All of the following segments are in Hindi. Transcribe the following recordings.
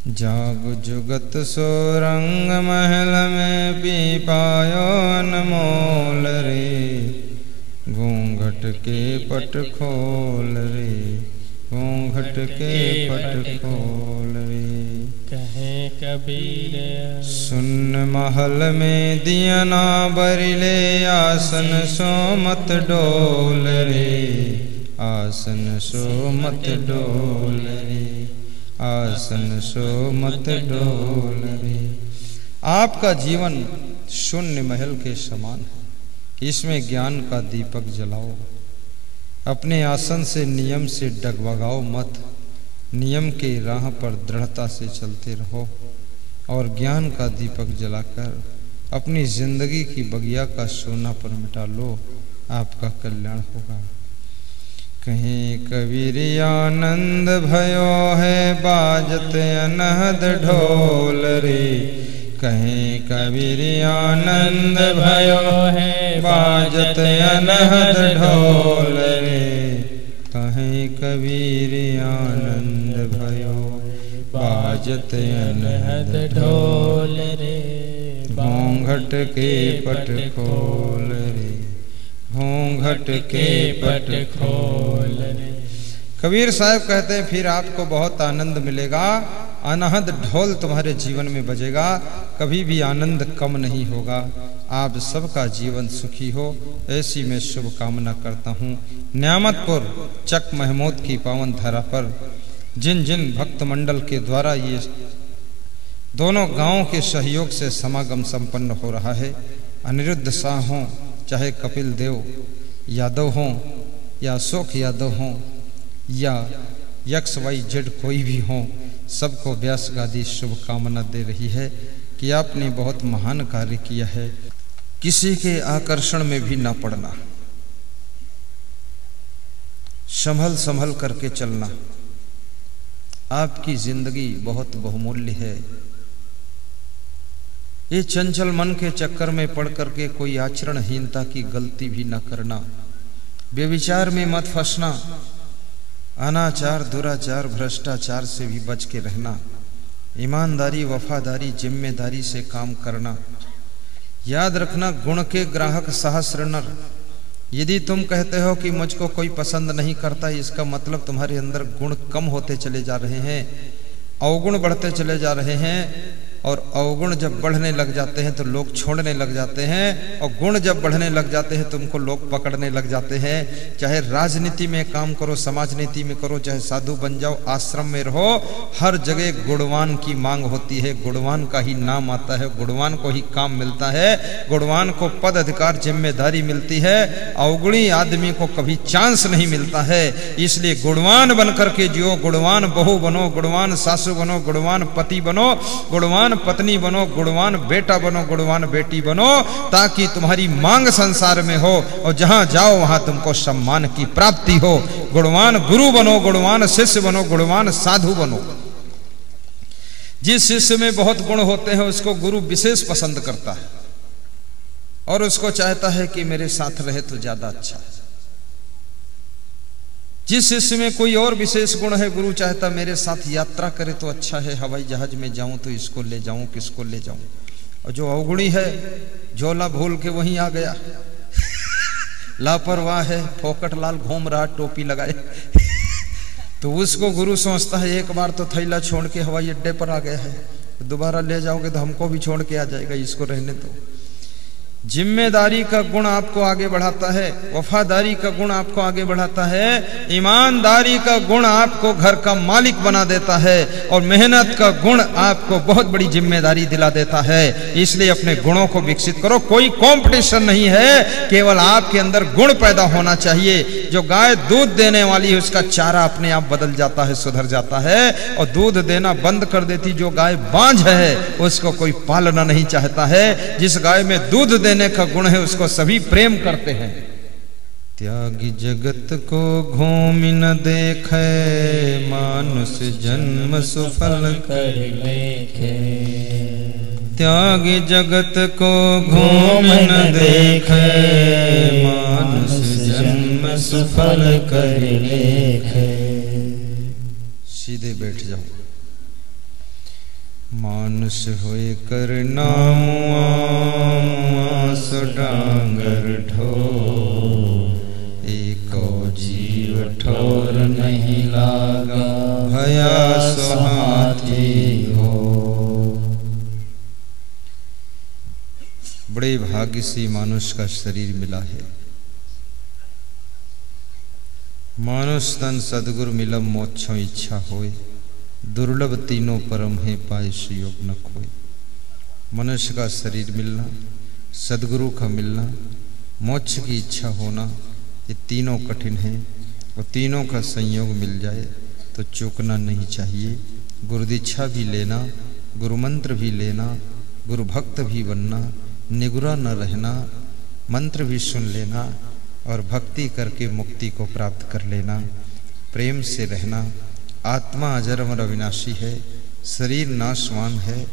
जाग जुगत सो रंग महल में पी पायो अनमोल रे, घूंघट के पट खोल रे, घूंघट के पट खोल रे। कहे कबीर सुन महल में दिया ना बरिले, आसन सो मत डोल रे, आसन सो मत डोल रे, आसन सो मत डोल रे। आपका जीवन शून्य महल के समान है, इसमें ज्ञान का दीपक जलाओ। अपने आसन से नियम से डगमगाओ मत, नियम के राह पर दृढ़ता से चलते रहो और ज्ञान का दीपक जलाकर अपनी जिंदगी की बगिया का सोनापन मिटा लो, आपका कल्याण होगा। कहीं कबीर आनंद भयो है, बाजत अनहद ढोल रे, कहीं कबीर आनंद भयो है, बाजत अनहद ढोल रे, कहीं कबीर आनंद भयो, बाजत अनहद ढोल रे, घूंघट के पट खोल रे, घूंघट के पट खोल रे। कबीर साहब कहते हैं फिर आपको बहुत आनंद मिलेगा, अनहद ढोल तुम्हारे जीवन में बजेगा, कभी भी आनंद कम नहीं होगा। आप सबका जीवन सुखी हो, ऐसी मैं शुभ कामना करता हूँ। न्यामतपुर चक महमूद की पावन धरा पर जिन जिन भक्त मंडल के द्वारा ये दोनों गांवों के सहयोग से समागम संपन्न हो रहा है, अनिरुद्ध शाह हों, चाहे कपिल देव यादव हों या अशोक यादव हों या XYZ कोई भी हों, सबको व्यास गादी शुभकामना दे रही है कि आपने बहुत महान कार्य किया है। किसी के आकर्षण में भी ना पड़ना, संभल संभल करके चलना। आपकी जिंदगी बहुत बहुमूल्य है। ये चंचल मन के चक्कर में पड़ करके कोई आचरणहीनता की गलती भी न करना, व्यभिचार में मत फंसना, अनाचार दुराचार भ्रष्टाचार से भी बच के रहना, ईमानदारी वफादारी जिम्मेदारी से काम करना। याद रखना, गुण के ग्राहक सहस्र नर। यदि तुम कहते हो कि मुझको कोई पसंद नहीं करता, इसका मतलब तुम्हारे अंदर गुण कम होते चले जा रहे हैं, अवगुण बढ़ते चले जा रहे हैं। और अवगुण जब बढ़ने लग जाते हैं तो लोग छोड़ने लग जाते हैं, और गुण जब बढ़ने लग जाते हैं तुमको लोग पकड़ने लग जाते हैं। चाहे राजनीति में काम करो, समाज नीति में करो, चाहे साधु बन जाओ, आश्रम में रहो, हर जगह गुणवान की मांग होती है। गुणवान का ही नाम आता है, गुणवान को ही काम मिलता है, गुणवान को पद अधिकार जिम्मेदारी मिलती है। अवगुणी आदमी को कभी चांस नहीं मिलता है। इसलिए गुणवान बन करके जियो, गुणवान बहू बनो, गुणवान सासू बनो, गुणवान पति बनो, गुणवान पत्नी बनो, गुणवान बेटा बनो, गुणवान बेटी बनो, ताकि तुम्हारी मांग संसार में हो और जहां जाओ वहां तुमको सम्मान की प्राप्ति हो। गुणवान गुरु बनो, गुणवान शिष्य बनो, गुणवान साधु बनो। जिस शिष्य में बहुत गुण होते हैं उसको गुरु विशेष पसंद करता है और उसको चाहता है कि मेरे साथ रहे तो ज्यादा अच्छा है। जिस शिष्य में कोई और विशेष गुण है, गुरु चाहता मेरे साथ यात्रा करे तो अच्छा है, हवाई जहाज में जाऊं तो इसको ले जाऊं, किसको ले जाऊं। और जो अवगुणी है, झोला भूल के वहीं आ गया, लापरवाह है, फोकट लाल घूम रहा टोपी लगाए तो उसको गुरु सोचता है एक बार तो थैला छोड़ के हवाई अड्डे पर आ गया है, दोबारा ले जाओगे तो हमको भी छोड़ के आ जाएगा, इसको रहने दो। जिम्मेदारी का गुण आपको आगे बढ़ाता है, वफादारी का गुण आपको आगे बढ़ाता है, ईमानदारी का गुण आपको घर का मालिक बना देता है, और मेहनत का गुण आपको बहुत बड़ी जिम्मेदारी दिला देता है। इसलिए अपने गुणों को विकसित करो। कोई कंपटीशन नहीं है, केवल आपके अंदर गुण पैदा होना चाहिए। जो गाय दूध देने वाली है उसका चारा अपने आप बदल जाता है, सुधर जाता है, और दूध देना बंद कर देती जो गाय बांझ है उसको कोई पालना नहीं चाहता है। जिस गाय में दूध देने का गुण है उसको सभी प्रेम करते हैं। त्यागी जगत को घूमि न देखे, मानुष जन्म सुफल कर लेखे। त्यागी जगत को घूमि न देखे, मानुष जन्म सुफल कर लेखे। सीधे बैठ जाओ। मानुष होए कर नामुआ सो डांगर ढो, एको जीव ठोर नहीं लागा, भया सो हाथी हो। बड़े भाग्य से मानुष का शरीर मिला है। मानुष तन सदगुरु मिलम मोक्षो इच्छा होए, दुर्लभ तीनों परम है पाए योग न खोए। मनुष्य का शरीर मिलना, सदगुरु का मिलना, मोक्ष की इच्छा होना, ये तीनों कठिन हैं। और तीनों का संयोग मिल जाए तो चूकना नहीं चाहिए। गुरु दीक्षा भी लेना, गुरु मंत्र भी लेना, गुरु भक्त भी बनना, निगुरा न रहना, मंत्र भी सुन लेना और भक्ति करके मुक्ति को प्राप्त कर लेना। प्रेम से रहना। आत्मा अजर अमर अविनाशी है, शरीर नाशवान है।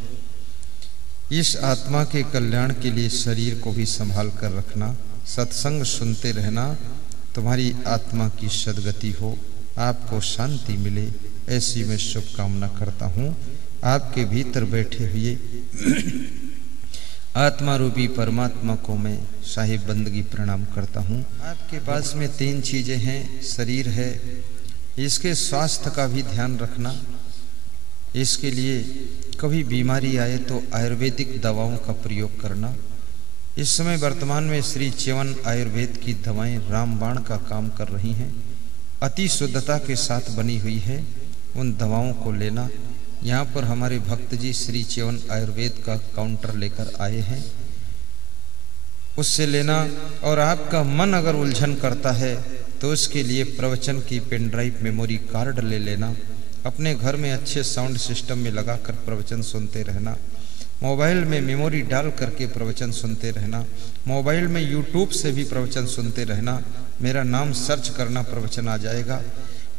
इस आत्मा के कल्याण के लिए शरीर को भी संभाल कर रखना। सत्संग सुनते रहना, तुम्हारी आत्मा की सद्गति हो, आपको शांति मिले, ऐसी मैं शुभकामना करता हूँ। आपके भीतर बैठे हुए आत्मा रूपी परमात्मा को मैं साहिब बंदगी प्रणाम करता हूँ। आपके पास में तीन चीजें हैं। शरीर है, इसके स्वास्थ्य का भी ध्यान रखना। इसके लिए कभी बीमारी आए तो आयुर्वेदिक दवाओं का प्रयोग करना। इस समय वर्तमान में श्री च्यवन आयुर्वेद की दवाएं रामबाण का काम कर रही हैं, अति शुद्धता के साथ बनी हुई है। उन दवाओं को लेना। यहाँ पर हमारे भक्त जी श्री च्यवन आयुर्वेद का काउंटर लेकर आए हैं, उससे लेना। और आपका मन अगर उलझन करता है तो उसके लिए प्रवचन की पेन ड्राइव मेमोरी कार्ड ले लेना। अपने घर में अच्छे साउंड सिस्टम में लगाकर प्रवचन सुनते रहना। मोबाइल में मेमोरी डाल करके प्रवचन सुनते रहना। मोबाइल में यूट्यूब से भी प्रवचन सुनते रहना। मेरा नाम सर्च करना, प्रवचन आ जाएगा।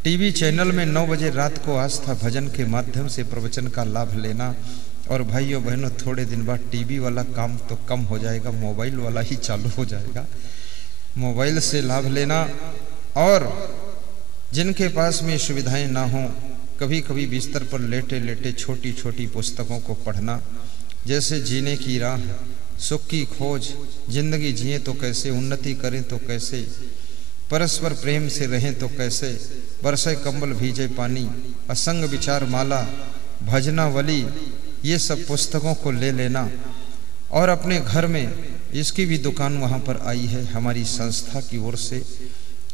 टीवी चैनल में 9 बजे रात को आस्था भजन के माध्यम से प्रवचन का लाभ लेना। और भाइयों बहनों, थोड़े दिन बाद टीवी वाला काम तो कम हो जाएगा, मोबाइल वाला ही चालू हो जाएगा। मोबाइल से लाभ लेना। और जिनके पास में सुविधाएं ना हो, कभी कभी बिस्तर पर लेटे लेटे छोटी छोटी पुस्तकों को पढ़ना। जैसे जीने की राह, सुख की खोज, जिंदगी जिए तो कैसे, उन्नति करें तो कैसे, परस्पर प्रेम से रहें तो कैसे, बरसे कंबल भीजे पानी, असंग विचार माला, भजनावली, ये सब पुस्तकों को ले लेना। और अपने घर में इसकी भी दुकान वहाँ पर आई है, हमारी संस्था की ओर से,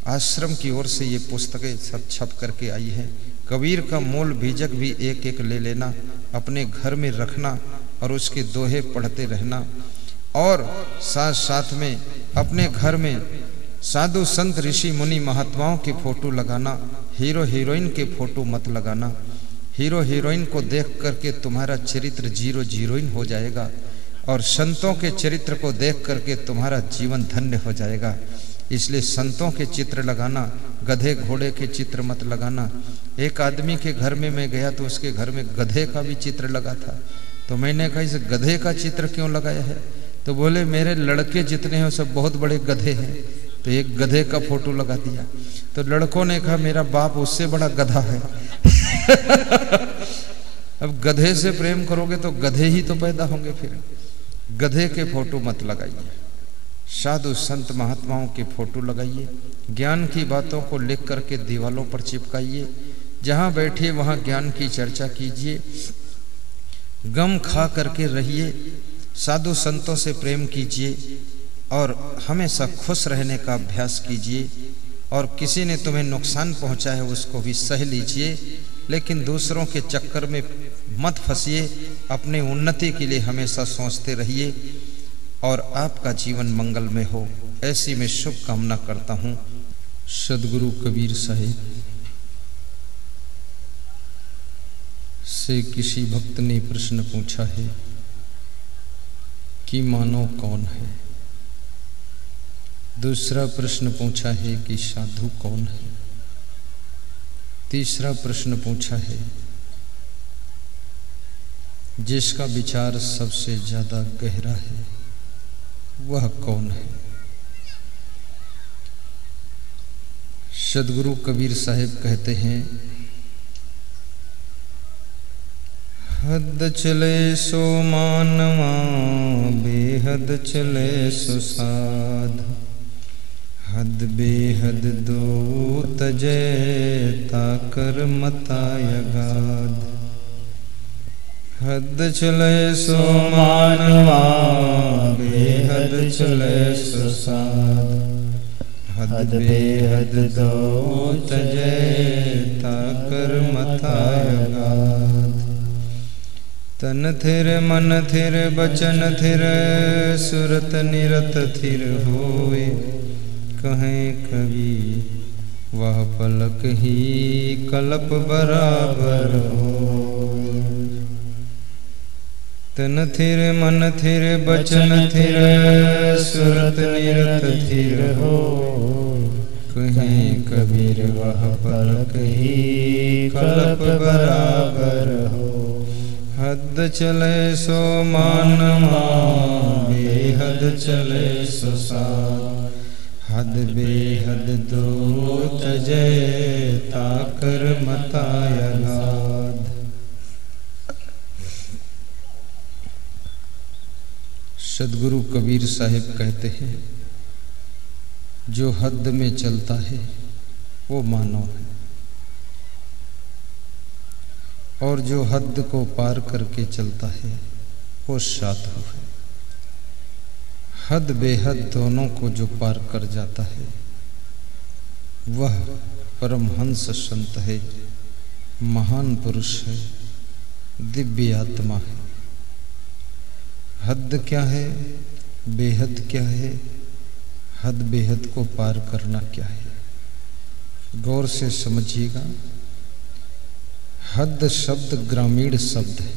आश्रम की ओर से ये पुस्तकें सब छप करके आई है। कबीर का मूल बीजक भी एक एक ले लेना, अपने घर में रखना और उसके दोहे पढ़ते रहना। और साथ साथ में अपने घर में साधु संत ऋषि मुनि महात्माओं के फोटो लगाना। हीरो हीरोइन के फोटो मत लगाना। हीरो हीरोइन को देख करके तुम्हारा चरित्र जीरोइन हो जाएगा, और संतों के चरित्र को देख करके तुम्हारा जीवन धन्य हो जाएगा। इसलिए संतों के चित्र लगाना, गधे घोड़े के चित्र मत लगाना। एक आदमी के घर में मैं गया तो उसके घर में गधे का भी चित्र लगा था। तो मैंने कहा इस गधे का चित्र क्यों लगाया है? तो बोले मेरे लड़के जितने हैं सब बहुत बड़े गधे हैं। तो एक गधे का फोटो लगा दिया। तो लड़कों ने कहा मेरा बाप उससे बड़ा गधा है। अब गधे से प्रेम करोगे तो गधे ही तो पैदा होंगे। फिर गधे के फोटो मत लगाइए, साधु संत महात्माओं के फोटो लगाइए। ज्ञान की बातों को लिख करके दीवालों पर चिपकाइए। जहाँ बैठिए वहाँ ज्ञान की चर्चा कीजिए। गम खा करके रहिए, साधु संतों से प्रेम कीजिए और हमेशा खुश रहने का अभ्यास कीजिए। और किसी ने तुम्हें नुकसान पहुंचा है उसको भी सह लीजिए, लेकिन दूसरों के चक्कर में मत फंसिए। अपने उन्नति के लिए हमेशा सोचते रहिए और आपका जीवन मंगल में हो, ऐसी मैं शुभ कामना करता हूँ। सदगुरु कबीर साहिब से किसी भक्त ने प्रश्न पूछा है कि मानव कौन है। दूसरा प्रश्न पूछा है कि साधु कौन है। तीसरा प्रश्न पूछा है जिसका विचार सबसे ज्यादा गहरा है वह कौन है। सदगुरु कबीर साहिब कहते हैं हद चले सो मानवा बेहद चले सो साध, हद बेहद दो तजे ताकर मताय गाध। हद चले सो मानवा बेहद चले सो साध, हद बेहद दो तजे ताकर मताय गाध। तन थिर मन थिर बचन थिर सुरत निरत थिर होए, कहें कवि वह पलक ही कल्प बराबर हो। तन थिर मन थिर बचन थिर सुरत निरत थिर हो, कहें कबीर वह पलक ही कल्प बराबर हो। हद चले सो मानवा बेहद चले सो साध, हद बेहद दो तजे ताकर मताय गाध। सदगुरु कबीर साहिब कहते हैं, जो हद में चलता है वो मानव है, और जो हद को पार करके चलता है वो साधु है। हद बेहद दोनों को जो पार कर जाता है वह परमहंस संत है, महान पुरुष है, दिव्य आत्मा है। हद क्या है, बेहद क्या है, हद बेहद को पार करना क्या है, गौर से समझिएगा। हद शब्द ग्रामीण शब्द है,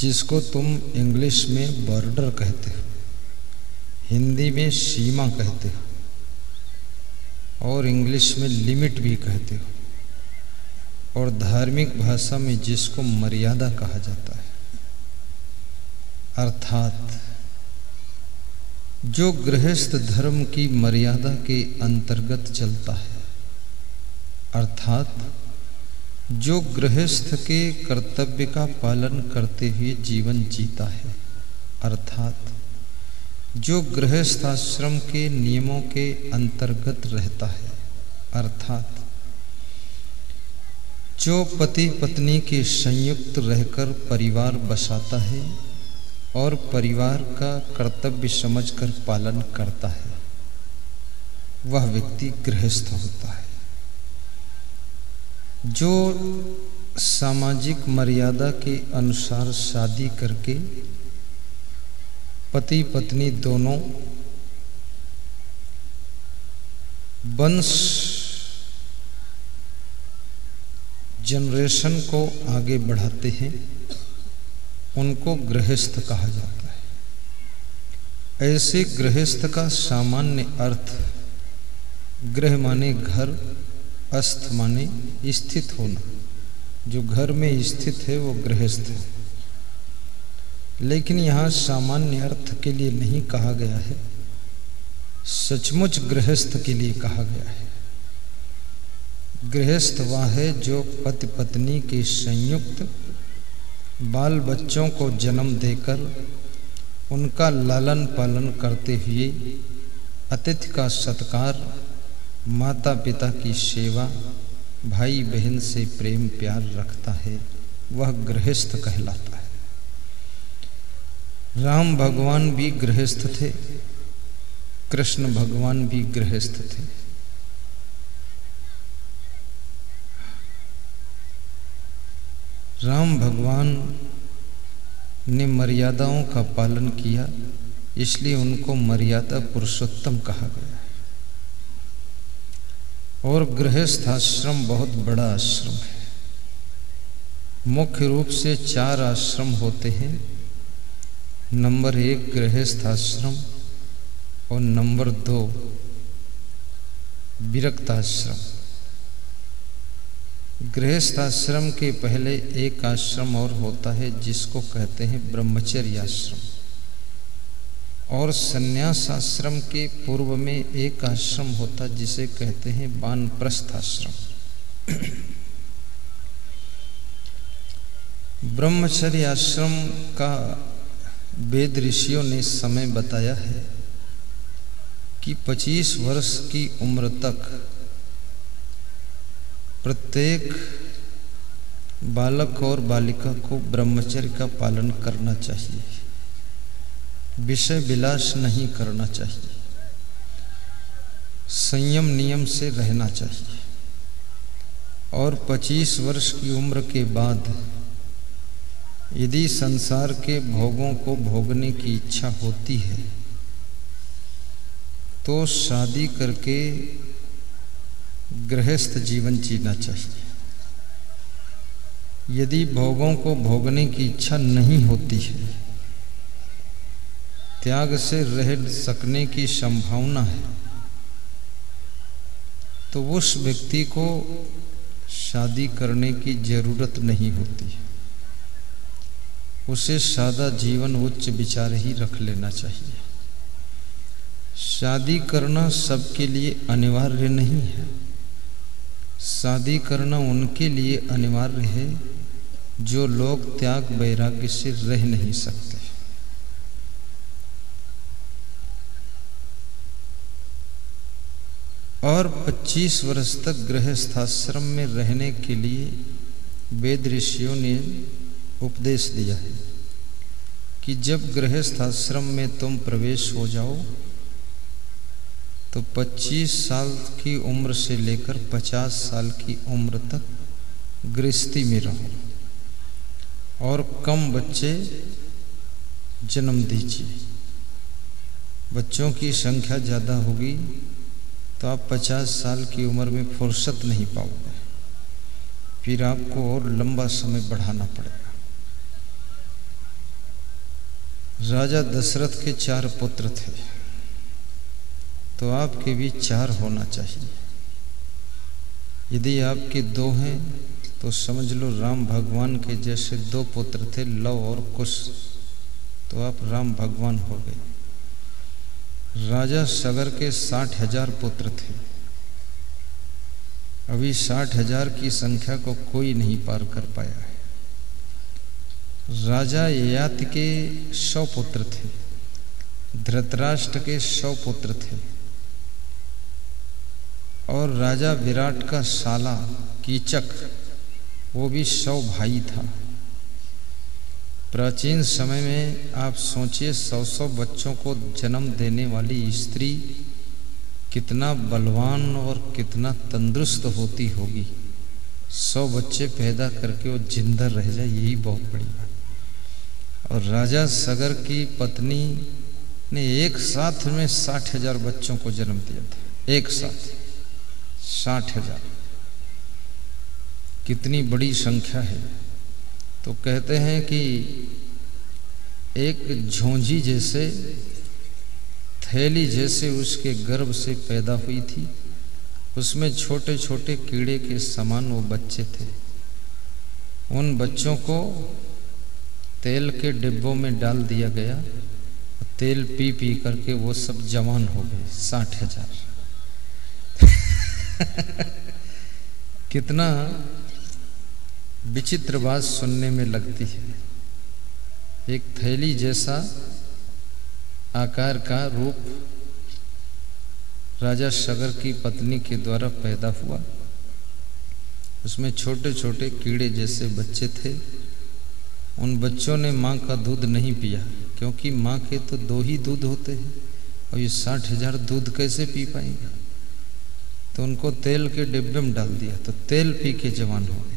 जिसको तुम इंग्लिश में बॉर्डर कहते हो, हिंदी में सीमा कहते हो, और इंग्लिश में लिमिट भी कहते हो, और धार्मिक भाषा में जिसको मर्यादा कहा जाता है। अर्थात जो गृहस्थ धर्म की मर्यादा के अंतर्गत चलता है, अर्थात जो गृहस्थ के कर्तव्य का पालन करते हुए जीवन जीता है, अर्थात जो गृहस्थ आश्रम के नियमों के अंतर्गत रहता है, अर्थात जो पति पत्नी के संयुक्त रहकर परिवार बसाता है और परिवार का कर्तव्य समझकर पालन करता है, वह व्यक्ति गृहस्थ होता है। जो सामाजिक मर्यादा के अनुसार शादी करके पति पत्नी दोनों वंश जनरेशन को आगे बढ़ाते हैं, उनको गृहस्थ कहा जाता है। ऐसे गृहस्थ का सामान्य अर्थ गृह माने घर, अस्थ माने स्थित होना। जो घर में स्थित है वो गृहस्थ है, लेकिन यहाँ सामान्य अर्थ के लिए नहीं कहा गया है, सचमुच गृहस्थ के लिए कहा गया है। गृहस्थ वह है जो पति पत्नी के संयुक्त बाल बच्चों को जन्म देकर उनका लालन पालन करते हुए अतिथि का सत्कार, माता पिता की सेवा, भाई बहन से प्रेम प्यार रखता है, वह गृहस्थ कहलाता है। राम भगवान भी गृहस्थ थे, कृष्ण भगवान भी गृहस्थ थे। राम भगवान ने मर्यादाओं का पालन किया, इसलिए उनको मर्यादा पुरुषोत्तम कहा गया है। और गृहस्थ आश्रम बहुत बड़ा आश्रम है। मुख्य रूप से 4 आश्रम होते हैं। नंबर 1 गृहस्थ आश्रम और नंबर 2 विरक्त आश्रम। गृहस्थ आश्रम के पहले एक आश्रम और होता है जिसको कहते हैं ब्रह्मचर्य आश्रम, और संन्यास आश्रम के पूर्व में एक आश्रम होता जिसे कहते हैं वानप्रस्थ आश्रम। ब्रह्मचर्य आश्रम का वेद ऋषियों ने समय बताया है कि 25 वर्ष की उम्र तक प्रत्येक बालक और बालिका को ब्रह्मचर्य का पालन करना चाहिए, विषय विलास नहीं करना चाहिए, संयम नियम से रहना चाहिए। और 25 वर्ष की उम्र के बाद यदि संसार के भोगों को भोगने की इच्छा होती है तो शादी करके गृहस्थ जीवन जीना चाहिए। यदि भोगों को भोगने की इच्छा नहीं होती है, त्याग से रह सकने की संभावना है, तो उस व्यक्ति को शादी करने की जरूरत नहीं होती। उसे सादा जीवन उच्च विचार ही रख लेना चाहिए। शादी करना सबके लिए अनिवार्य नहीं है। शादी करना उनके लिए अनिवार्य है जो लोग त्याग वैराग्य से रह नहीं सकते। और 25 वर्ष तक गृहस्थाश्रम में रहने के लिए वेद ऋषियों ने उपदेश दिया है कि जब गृहस्थाश्रम में तुम प्रवेश हो जाओ तो 25 साल की उम्र से लेकर 50 साल की उम्र तक गृहस्थी में रहो और कम बच्चे जन्म दीजिए। बच्चों की संख्या ज़्यादा होगी तो आप 50 साल की उम्र में फुर्सत नहीं पाओगे, फिर आपको और लंबा समय बढ़ाना पड़ेगा। राजा दशरथ के 4 पुत्र थे, तो आपके भी 4 होना चाहिए। यदि आपके 2 हैं तो समझ लो राम भगवान के जैसे 2 पुत्र थे, लव और कुश, तो आप राम भगवान हो गए। राजा सगर के 60,000 पुत्र थे, अभी 60,000 की संख्या को कोई नहीं पार कर पाया है। राजा ययाति के 100 पुत्र थे, धृतराष्ट्र के 100 पुत्र थे, और राजा विराट का साला कीचक वो भी 100 भाई था। प्राचीन समय में आप सोचिए 100 बच्चों को जन्म देने वाली स्त्री कितना बलवान और कितना तंदुरुस्त होती होगी। 100 बच्चे पैदा करके वो जिंदा रह जाए, यही बहुत बड़ी बात। और राजा सगर की पत्नी ने एक साथ में 60,000 बच्चों को जन्म दिया था, एक साथ 60,000, कितनी बड़ी संख्या है। तो कहते हैं कि एक झोंझी जैसे, थैली जैसे उसके गर्भ से पैदा हुई थी, उसमें छोटे छोटे कीड़े के समान वो बच्चे थे। उन बच्चों को तेल के डिब्बों में डाल दिया गया, तेल पी पी करके वो सब जवान हो गए 60,000। कितना विचित्र बात सुनने में लगती है। एक थैली जैसा आकार का रूप राजा सगर की पत्नी के द्वारा पैदा हुआ, उसमें छोटे छोटे कीड़े जैसे बच्चे थे। उन बच्चों ने माँ का दूध नहीं पिया, क्योंकि माँ के तो 2 ही दूध होते हैं, और ये 60,000 दूध कैसे पी पाएंगे। तो उनको तेल के डिब्बे में डाल दिया, तो तेल पी के जवान हो गए।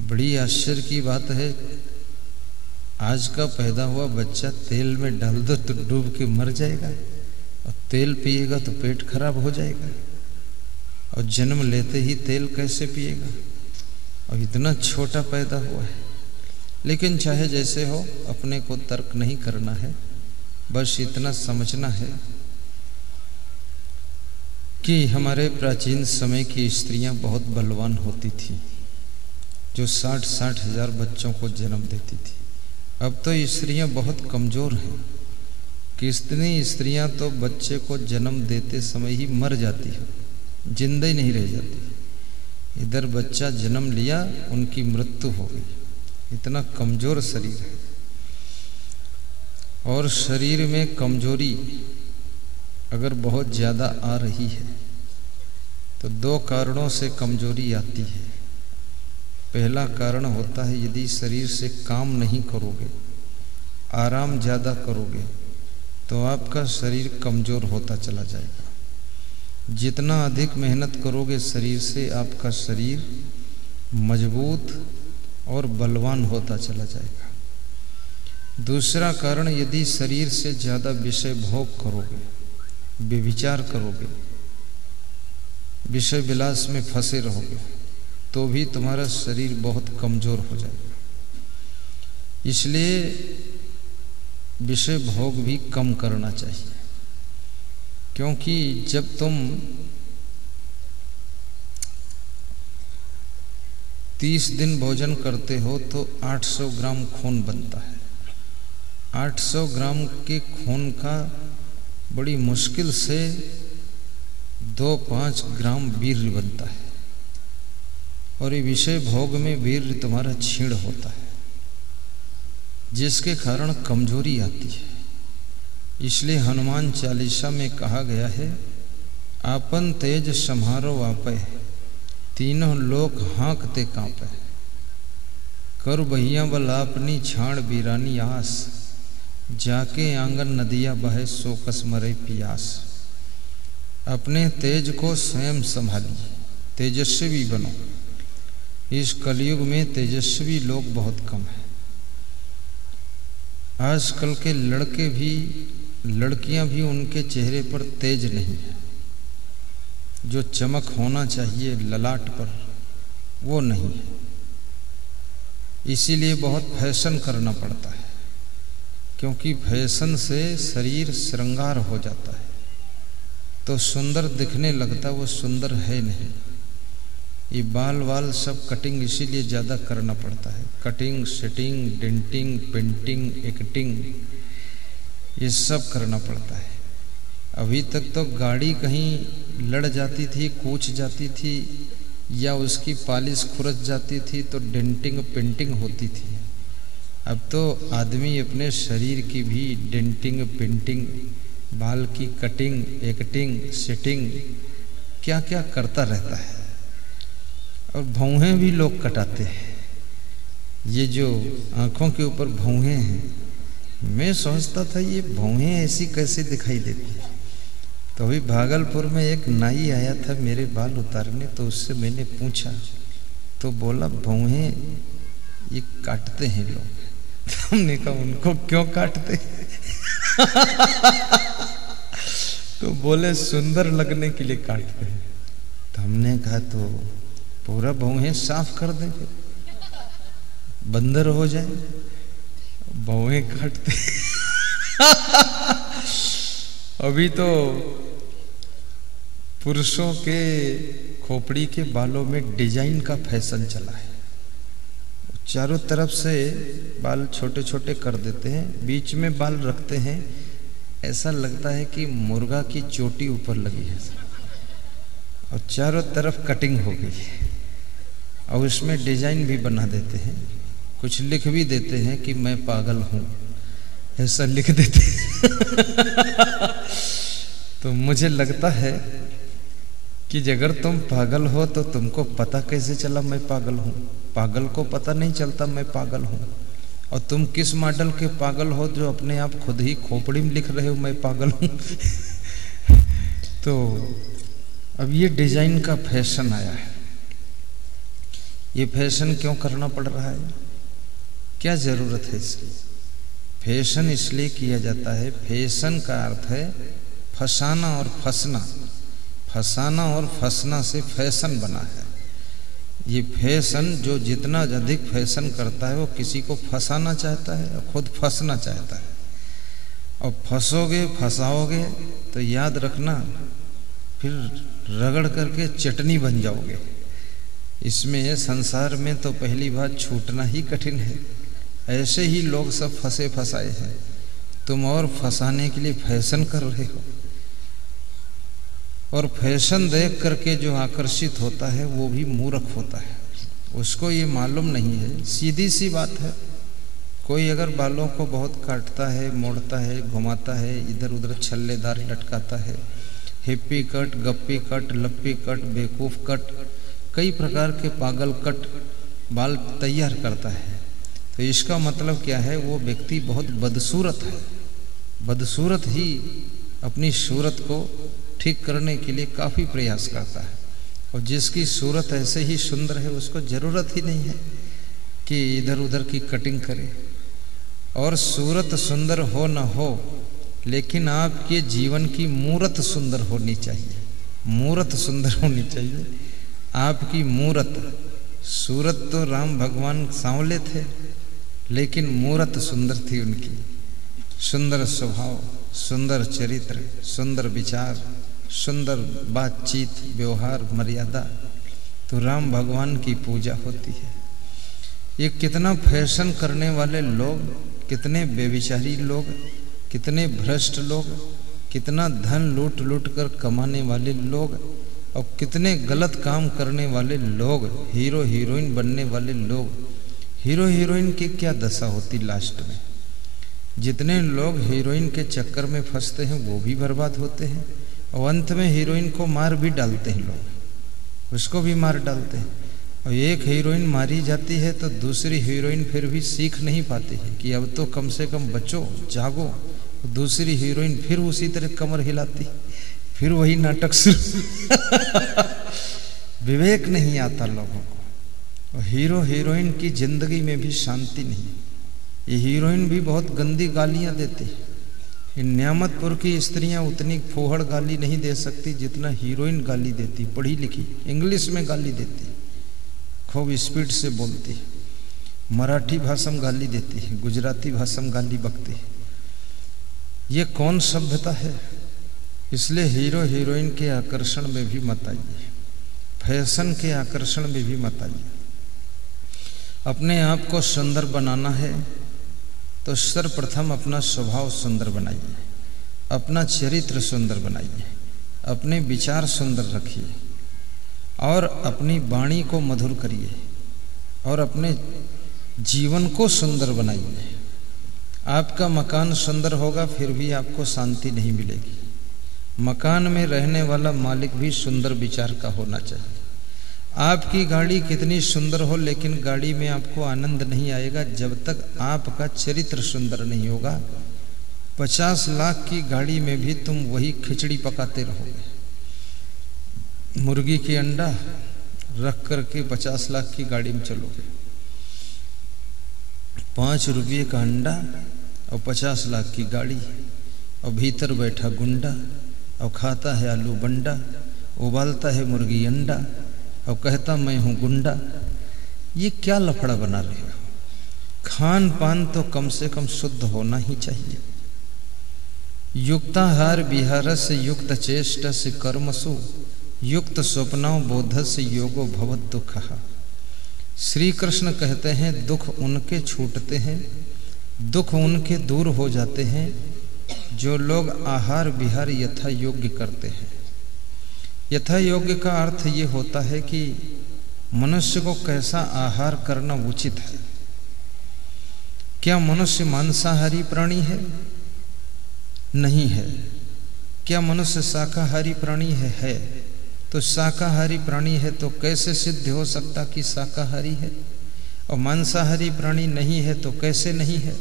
बड़ी आश्चर्य की बात है, आज का पैदा हुआ बच्चा तेल में डाल दो तो डूब के मर जाएगा, और तेल पिएगा तो पेट खराब हो जाएगा, और जन्म लेते ही तेल कैसे पिएगा, और इतना छोटा पैदा हुआ है। लेकिन चाहे जैसे हो, अपने को तर्क नहीं करना है, बस इतना समझना है कि हमारे प्राचीन समय की स्त्रियां बहुत बलवान होती थी, जो 60,000 बच्चों को जन्म देती थी। अब तो स्त्रियां बहुत कमज़ोर हैं, कितनी स्त्रियां तो बच्चे को जन्म देते समय ही मर जाती है, जिंदा ही नहीं रह जाती। इधर बच्चा जन्म लिया, उनकी मृत्यु हो गई, इतना कमजोर शरीर है। और शरीर में कमजोरी अगर बहुत ज़्यादा आ रही है तो दो कारणों से कमजोरी आती है। पहला कारण होता है यदि शरीर से काम नहीं करोगे, आराम ज़्यादा करोगे तो आपका शरीर कमज़ोर होता चला जाएगा। जितना अधिक मेहनत करोगे शरीर से, आपका शरीर मजबूत और बलवान होता चला जाएगा। दूसरा कारण, यदि शरीर से ज़्यादा विषय भोग करोगे, व्यभिचार करोगे, विषय विलास में फंसे रहोगे तो भी तुम्हारा शरीर बहुत कमज़ोर हो जाएगा। इसलिए विषय भोग भी कम करना चाहिए, क्योंकि जब तुम 30 दिन भोजन करते हो तो 800 ग्राम खून बनता है। 800 ग्राम के खून का बड़ी मुश्किल से 2-5 ग्राम वीर्य बनता है, और ये विषय भोग में वीर्य तुम्हारा क्षीण होता है, जिसके कारण कमजोरी आती है। इसलिए हनुमान चालीसा में कहा गया है, आपन तेज सम्हारो आपे, तीनों लोक हाँकते कांपे, कर बहिया बल आपनी छाण बीरानी आस, जाके आंगन नदिया बहे सो कस मरे पियास। अपने तेज को स्वयं संभालिए, तेजस्वी बनो। इस कलयुग में तेजस्वी लोग बहुत कम हैं। आजकल के लड़के भी, लड़कियां भी, उनके चेहरे पर तेज नहीं है। जो चमक होना चाहिए ललाट पर, वो नहीं है। इसीलिए बहुत फैशन करना पड़ता है, क्योंकि फैशन से शरीर श्रृंगार हो जाता है तो सुंदर दिखने लगता, वो सुंदर है नहीं। ये बाल वाल सब कटिंग इसीलिए ज़्यादा करना पड़ता है। Cutting, setting, denting, painting, acting, ये सब करना पड़ता है। अभी तक तो गाड़ी कहीं लड़ जाती थी, कूच जाती थी, या उसकी पॉलिश खुरच जाती थी तो डेंटिंग पेंटिंग होती थी। अब तो आदमी अपने शरीर की भी डेंटिंग पेंटिंग, बाल की कटिंग, एक्टिंग, सेटिंग, क्या क्या करता रहता है। और भौहें भी लोग कटाते हैं। ये जो आँखों के ऊपर भौहें हैं, मैं सोचता था ये भौहें ऐसी कैसे दिखाई देती है। तो अभी भागलपुर में एक नाई आया था मेरे बाल उतारने, तो उससे मैंने पूछा तो बोला भौहें ये काटते हैं लोग। हमने कहा उनको क्यों काटते हैं? तो बोले सुंदर लगने के लिए काटते हैं। तो हमने कहा तो पूरा भौहें साफ कर देंगे, बंदर हो जाए, भौहें काटते। अभी तो पुरुषों के खोपड़ी के बालों में डिजाइन का फैशन चला है। चारों तरफ से बाल छोटे छोटे कर देते हैं, बीच में बाल रखते हैं, ऐसा लगता है कि मुर्गा की चोटी ऊपर लगी है, और चारों तरफ कटिंग हो गई है, और उसमें डिजाइन भी बना देते हैं। कुछ लिख भी देते हैं कि मैं पागल हूँ, ऐसा लिख देते हैं। तो मुझे लगता है कि अगर तुम पागल हो तो तुमको पता कैसे चला मैं पागल हूँ? पागल को पता नहीं चलता मैं पागल हूँ। और तुम किस मॉडल के पागल हो जो अपने आप खुद ही खोपड़ी में लिख रहे हो मैं पागल हूँ? तो अब ये डिजाइन का फैशन आया है। ये फैशन क्यों करना पड़ रहा है? क्या जरूरत है इसकी? फैशन इसलिए किया जाता है, फैशन का अर्थ है फसाना और फंसना। फसाना और फंसना से फैशन बना है। ये फैशन जो जितना अधिक फैशन करता है वो किसी को फंसाना चाहता है और खुद फंसना चाहता है। और फंसोगे फंसाओगे तो याद रखना फिर रगड़ करके चटनी बन जाओगे। इसमें संसार में तो पहली बात छूटना ही कठिन है। ऐसे ही लोग सब फंसे फंसाए हैं, तुम और फंसाने के लिए फैशन कर रहे हो। और फैशन देख करके जो आकर्षित होता है वो भी मूर्ख होता है। उसको ये मालूम नहीं है। सीधी सी बात है, कोई अगर बालों को बहुत काटता है, मोड़ता है, घुमाता है, इधर उधर छल्लेदार लटकाता है, हिप्पी कट, गप्पी कट, लप्पी कट, बेवकूफ़ कट, कई प्रकार के पागल कट बाल तैयार करता है, तो इसका मतलब क्या है? वो व्यक्ति बहुत बदसूरत है। बदसूरत ही अपनी सूरत को ठीक करने के लिए काफ़ी प्रयास करता है, और जिसकी सूरत ऐसे ही सुंदर है उसको ज़रूरत ही नहीं है कि इधर उधर की कटिंग करे। और सूरत सुंदर हो न हो, लेकिन आपके जीवन की मूरत सुंदर होनी चाहिए। मूरत सुंदर होनी चाहिए आपकी मूरत। सूरत तो राम भगवान सांवले थे, लेकिन मूरत सुंदर थी उनकी। सुंदर स्वभाव, सुंदर चरित्र, सुंदर विचार, सुंदर बातचीत, व्यवहार, मर्यादा, तो राम भगवान की पूजा होती है। ये कितना फैशन करने वाले लोग, कितने बेविचारी लोग, कितने भ्रष्ट लोग, कितना धन लूट लूट कर कमाने वाले लोग, और कितने गलत काम करने वाले लोग, हीरो हीरोइन बनने वाले लोग। हीरो हीरोइन की क्या दशा होती लास्ट में? जितने लोग हीरोइन के चक्कर में फंसते हैं वो भी बर्बाद होते हैं, और अंत में हीरोइन को मार भी डालते हैं लोग, उसको भी मार डालते हैं। और एक हीरोइन मारी जाती है तो दूसरी हीरोइन फिर भी सीख नहीं पाती है कि अब तो कम से कम बचो, जागो। दूसरी हीरोइन फिर उसी तरह कमर हिलाती, फिर वही नाटक शुरू। विवेक नहीं आता लोगों को। और हीरो हीरोइन की जिंदगी में भी शांति नहीं। ये हीरोइन भी बहुत गंदी गालियां देती है। न्यामतपुर की स्त्रियां उतनी फूहड़ गाली नहीं दे सकती जितना हीरोइन गाली देती। पढ़ी लिखी, इंग्लिश में गाली देती, खूब स्पीड से बोलती, मराठी भाषा में गाली देती है, गुजराती भाषा में गाली बकती है। ये कौन सभ्यता है? इसलिए हीरो हीरोइन के आकर्षण में भी मत आइए, फैशन के आकर्षण में भी मत आइए। अपने आप को सुंदर बनाना है तो सर्वप्रथम अपना स्वभाव सुंदर बनाइए, अपना चरित्र सुंदर बनाइए, अपने विचार सुंदर रखिए, और अपनी वाणी को मधुर करिए, और अपने जीवन को सुंदर बनाइए। आपका मकान सुंदर होगा फिर भी आपको शांति नहीं मिलेगी। मकान में रहने वाला मालिक भी सुंदर विचार का होना चाहिए। आपकी गाड़ी कितनी सुंदर हो, लेकिन गाड़ी में आपको आनंद नहीं आएगा जब तक आपका चरित्र सुंदर नहीं होगा। 50 लाख की गाड़ी में भी तुम वही खिचड़ी पकाते रहोगे। मुर्गी की अंडा रख करके 50 लाख की गाड़ी में चलोगे। 5 रुपये का अंडा और 50 लाख की गाड़ी, और भीतर बैठा गुंडा, और खाता है आलू बंडा, उबालता है मुर्गी अंडा, और कहता मैं हूँ गुंडा। ये क्या लफड़ा बना रहे हो? खान पान तो कम से कम शुद्ध होना ही चाहिए। युक्ताहार विहारस्य युक्त चेष्टस्य कर्मसु युक्त स्वप्नों बोधस्य योगो भवत दुःखः। श्री कृष्ण कहते हैं दुख उनके छूटते हैं, दुख उनके दूर हो जाते हैं जो लोग आहार विहार यथा योग्य करते हैं। यथा योग्य का अर्थ ये होता है कि मनुष्य को कैसा आहार करना उचित है। क्या मनुष्य मांसाहारी प्राणी है? नहीं है। क्या मनुष्य शाकाहारी प्राणी है? तो शाकाहारी प्राणी है तो कैसे सिद्ध हो सकता कि शाकाहारी है? और मांसाहारी प्राणी नहीं है तो कैसे नहीं है?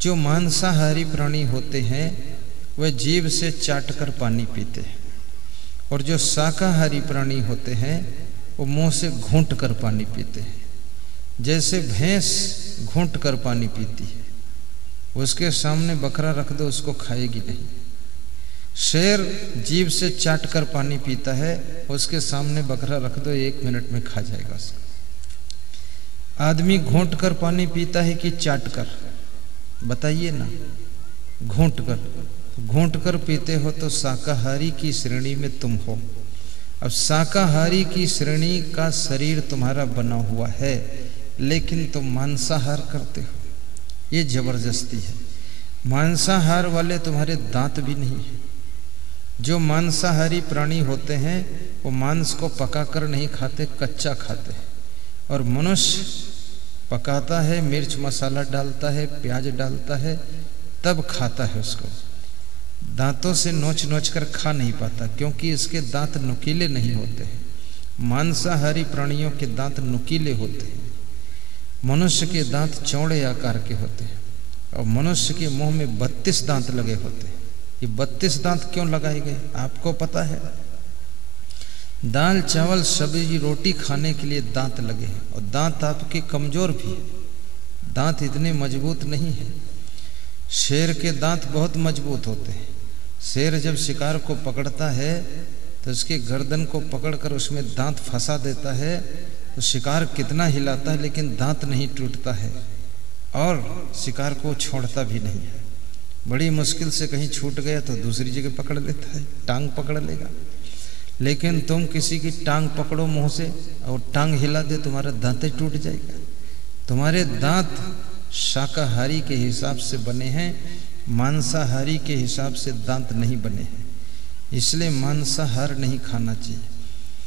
जो मांसाहारी प्राणी होते हैं वह जीभ से चाटकर पानी पीते हैं, और जो शाकाहारी प्राणी होते हैं वो मुंह से घूंट कर पानी पीते हैं। जैसे भैंस घूंट कर पानी पीती है, उसके सामने बकरा रख दो उसको खाएगी नहीं। शेर जीभ से चाट कर पानी पीता है, उसके सामने बकरा रख दो 1 मिनट में खा जाएगा उसको। आदमी घूंट कर पानी पीता है कि चाट कर? बताइए ना। घूंट कर। घूंट कर पीते हो तो शाकाहारी की श्रेणी में तुम हो। अब शाकाहारी की श्रेणी का शरीर तुम्हारा बना हुआ है, लेकिन तुम मांसाहार करते हो, ये जबरदस्ती है। मांसाहार वाले तुम्हारे दांत भी नहीं है। जो मांसाहारी प्राणी होते हैं वो मांस को पकाकर नहीं खाते, कच्चा खाते हैं, और मनुष्य पकाता है, मिर्च मसाला डालता है, प्याज डालता है, तब खाता है उसको। दांतों से नोच नोच कर खा नहीं पाता, क्योंकि इसके दांत नुकीले नहीं होते हैं। मांसाहारी प्राणियों के दांत नुकीले होते हैं, मनुष्य के दांत चौड़े आकार के होते हैं। और मनुष्य के मुंह में 32 दांत लगे होते हैं। ये 32 दांत क्यों लगाए गए आपको पता है? दाल चावल सब्जी रोटी खाने के लिए दांत लगे हैं, और दांत आपके कमजोर भी है, दांत इतने मजबूत नहीं है। शेर के दांत बहुत मजबूत होते हैं। शेर जब शिकार को पकड़ता है तो उसके गर्दन को पकड़कर उसमें दांत फंसा देता है, तो शिकार कितना हिलाता है लेकिन दांत नहीं टूटता है, और शिकार को छोड़ता भी नहीं है। बड़ी मुश्किल से कहीं छूट गया तो दूसरी जगह पकड़ लेता है, टांग पकड़ लेगा। लेकिन तुम किसी की टांग पकड़ो मुंह से और टांग हिला दे, तुम्हारा दांत टूट जाएगा। तुम्हारे दांत शाकाहारी के हिसाब से बने हैं, मांसाहारी के हिसाब से दांत नहीं बने हैं। इसलिए मांसाहार नहीं खाना चाहिए।